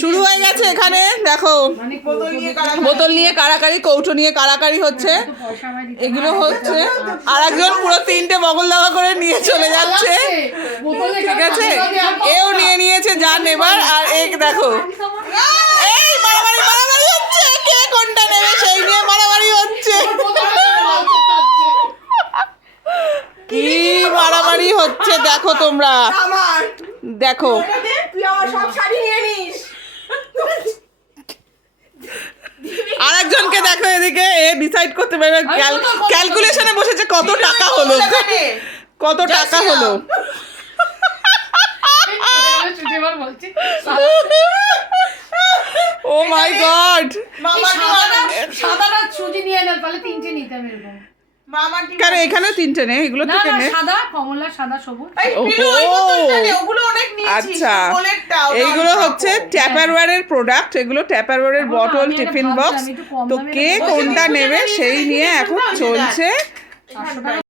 শুরু হয়ে গেছে এখানে দেখো, বোতল নিয়ে কারাকারি, কৌটো নিয়ে কারাকারি হচ্ছে। এগুলো হচ্ছে আর একজন পুরো 3টে বগল দাবা করে নিয়ে চলে যাচ্ছে, ঠিক আছে? এও নিয়ে নিয়েছে যা নেবার। আর এক দেখো, এই মারামারি মারামারি হচ্ছে, কে কোনটা নেবে সেই নিয়ে মারামারি হচ্ছে। কি মারামারি হচ্ছে দেখো তোমরা, দেখো। আর একজনকে দেখো এদিকে, এ ডিসাইড করতে পারবে, ক্যালকুলেশনে বসেছে কত টাকা হলো, কত টাকা হলো। ও মাই গড, সাদাটা সুজি নিয়ে নাও, তাহলে 3টে নিতে হবে এরকম। কেন এখানে 3টে নেই? এগুলো থেকে নে, সাদা, কমলা, সাদা, সবুজ। আচ্ছা, এইগুলো হচ্ছে ট্যাপারওয়্যারের প্রোডাক্ট, এগুলো ট্যাপারওয়্যারের বটল, টিফিন বক্স। তো কে কোনটা নেবে সেই নিয়ে এখন চলছে।